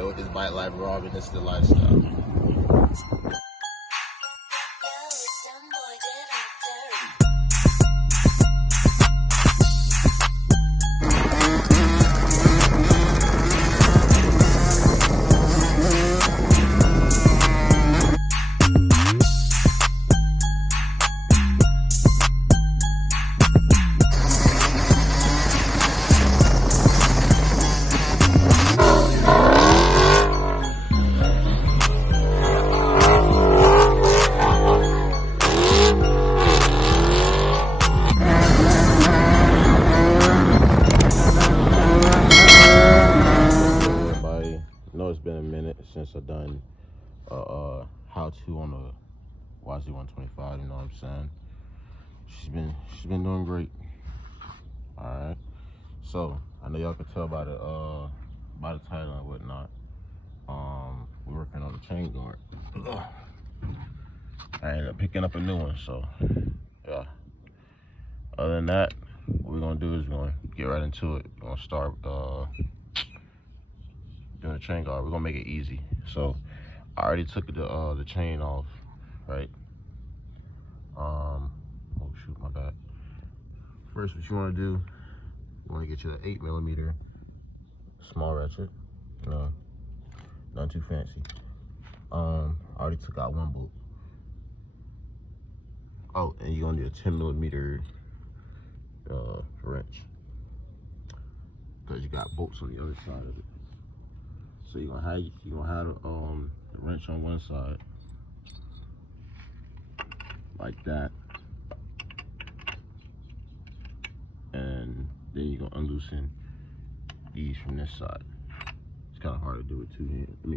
Yo, with this bike life, Rob, and this is the lifestyle. It's been a minute since I've done how-to on the YZ125. You know what I'm saying? She's been doing great. All right. So I know y'all can tell by the title and whatnot. We're working on the chain guard. I ended up picking up a new one. So yeah. Other than that, what we're gonna do is we're gonna get right into it. We're gonna start doing the chain guard. We're gonna make it easy. So I already took the chain off, right? Oh shoot, my bad. First, what you want to do, you want to get you an 8mm small ratchet. You know, nothing too fancy. I already took out one bolt. Oh, and you're gonna need a 10mm wrench, because you got bolts on the other side of it. So you're gonna have the wrench on one side, like that, and then you're gonna unloosen these from this side. It's kind of hard to do with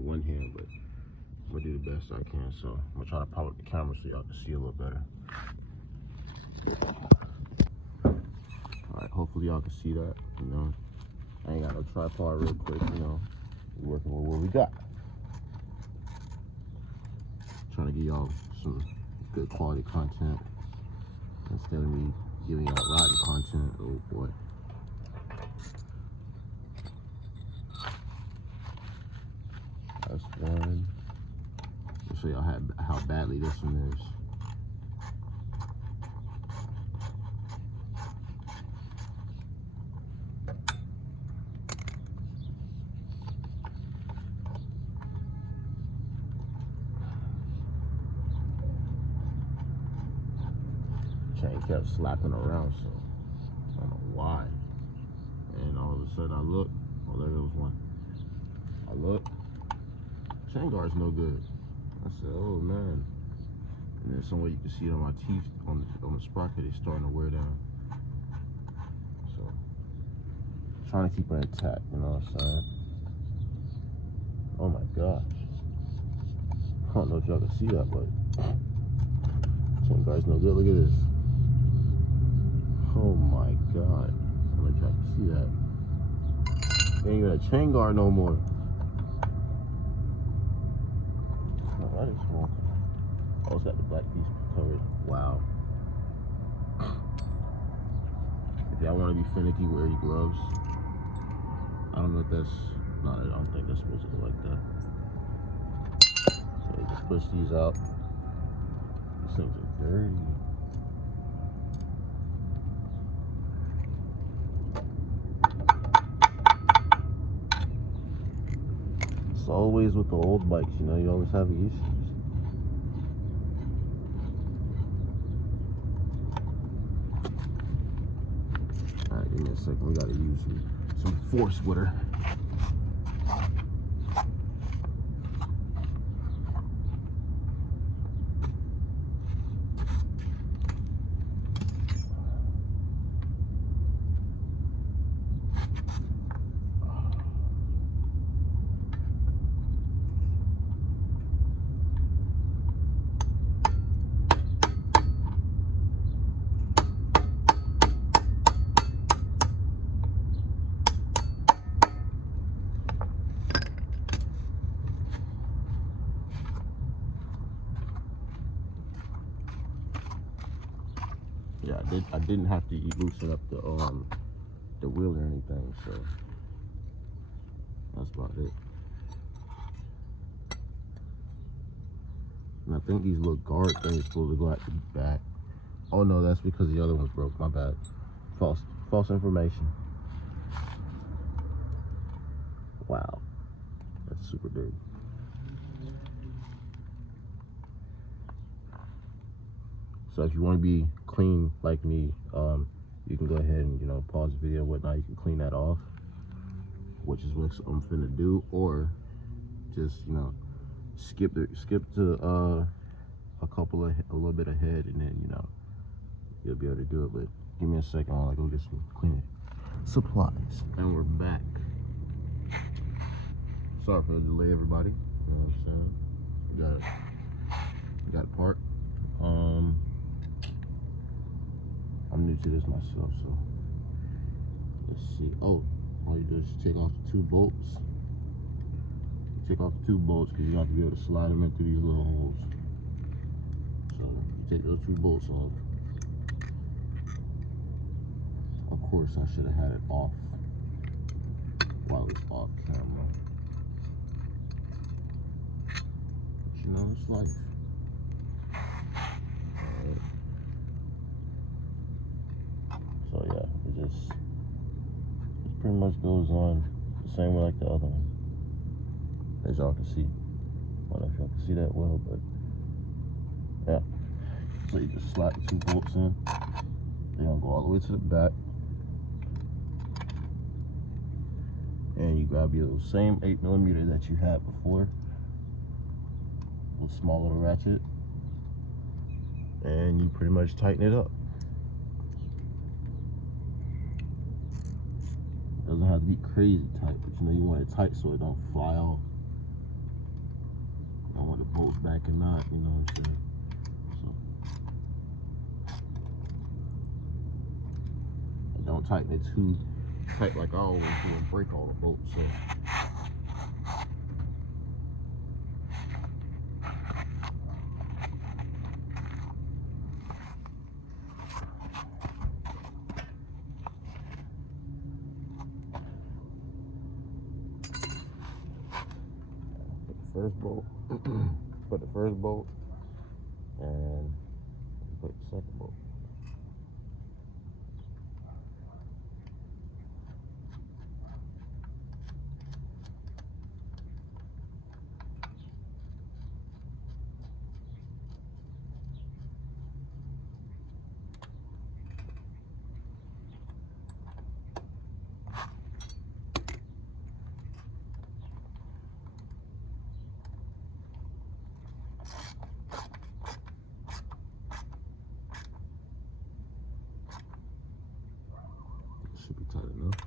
one hand, but I'm gonna do the best I can. So I'm gonna try to pop up the camera so y'all can see a little better. All right, hopefully y'all can see that. You know, I ain't got no tripod real quick. You know, we're working with what we got. Trying to give y'all some good quality content instead of me giving y'all rotten content. Oh boy. That's one. I'll show y'all how badly this one is. Chain kept slapping around, so I don't know why. And all of a sudden I look, oh, there goes one. I look, chain guard's no good. I said, oh man. And then somewhere you can see it on my teeth, on the sprocket, it's starting to wear down. So, trying to keep it intact, you know what I'm saying? Oh my gosh. I don't know if y'all can see that, but chain guard's no good. Look at this. Oh my god. I don't know if y'all can see that. Ain't even a chain guard no more. Oh, that is small. Oh, it's got the black piece covered. Wow. If y'all want to be finicky, wear your gloves. I don't know if that's... No, I don't think that's supposed to go like that. So just push these out. These things are dirty. It's always with the old bikes, you know, you always have the issues. Alright, give me a second, we gotta use some force with her. Yeah, I didn't have to loosen up the wheel or anything, so that's about it. think these little guard things supposed to go at the back. Oh no, that's because the other one's broke. My bad. False information. Wow, that's super dirty. So if you want to be clean like me, you can go ahead and, you know, pause the video and whatnot. You can clean that off, which is what I'm finna do, or just, you know, skip to a little bit ahead, and then, you know, you'll be able to do it. But give me a second while I go get some cleaning supplies. And we're back. Sorry for the delay, everybody. You know what I'm saying? We got it parked. I'm new to this myself, so let's see. Oh, all you do is take off the 2 bolts. Take off the 2 bolts because you have to be able to slide them in through these little holes. So you take those 2 bolts off. Of course, I should have had it off while it's off camera. But you know, it's life. Alright. So yeah, it pretty much goes on the same way like the other one, as y'all can see. I don't know if y'all can see that well, but yeah. So you just slide the 2 bolts in. They're gonna go all the way to the back. And you grab your same 8mm that you had before, with small little ratchet, and you pretty much tighten it up. It doesn't have to be crazy tight, but you know, you want it tight so it don't fly off. You don't want the bolts backing out, you know what I'm saying? So, and don't tighten it too tight like I always do and break all the bolts. So first bolt, put the first bolt, and put the second bolt. Should be tight enough.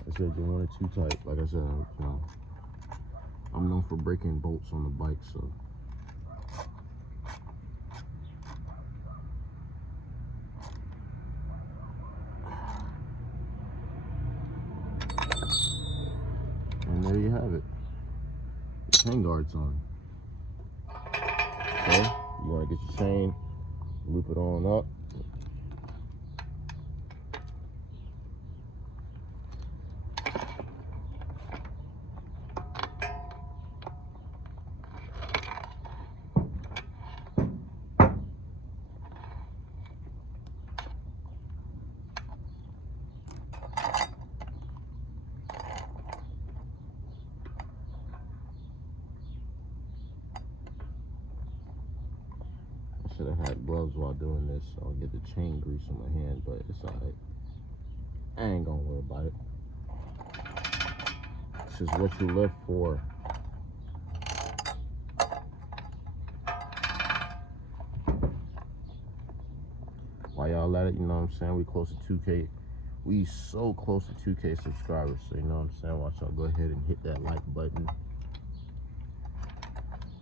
I said you want it too tight. Like I said, you know, I'm known for breaking bolts on the bike, so and there you have it. The chain guard's on. So you want to get your chain, loop it on up. Should have had gloves while doing this, so I'll get the chain grease on my hand, but it's alright. I ain't gonna worry about it. This is what you live for. While y'all at it, you know what I'm saying? We close to 2K. We so close to 2K subscribers, so you know what I'm saying? Watch y'all go ahead and hit that like button.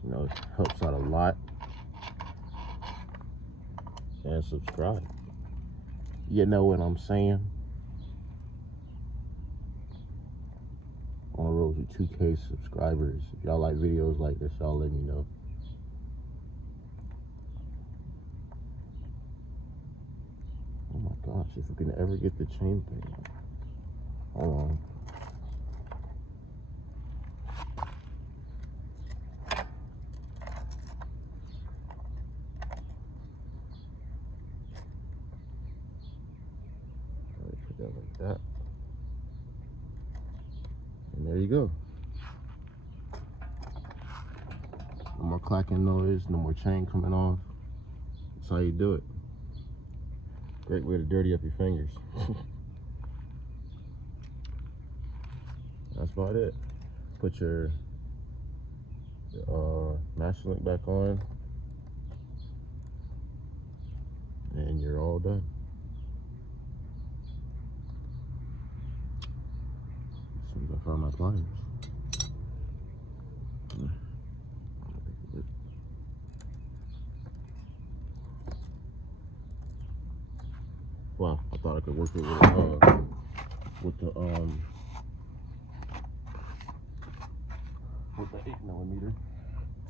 You know, it helps out a lot. And subscribe. You know what I'm saying? On the road to 2K subscribers. If y'all like videos like this, y'all let me know. Oh my gosh, if we can ever get the chain thing. Hold on. No more clacking noise, no more chain coming off. That's how you do it. Great way to dirty up your fingers. That's about it. Put your master link back on, and you're all done. So we gotta find my pliers. Wow, I thought I could work it with the 8mm.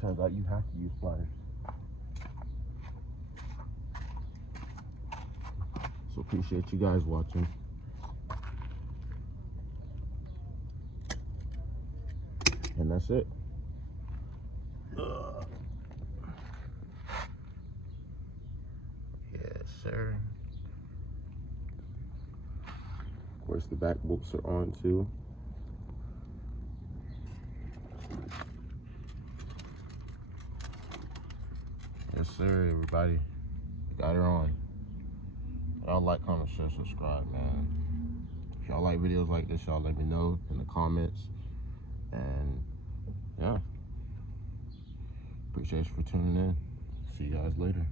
Turns out you have to use pliers. So appreciate you guys watching. And that's it. Yes, sir. Of course, the back bolts are on too. Yes, sir, everybody. Got her on. Y'all like, comment, share, subscribe, man. If y'all like videos like this, y'all let me know in the comments. And yeah, appreciate you for tuning in. See you guys later.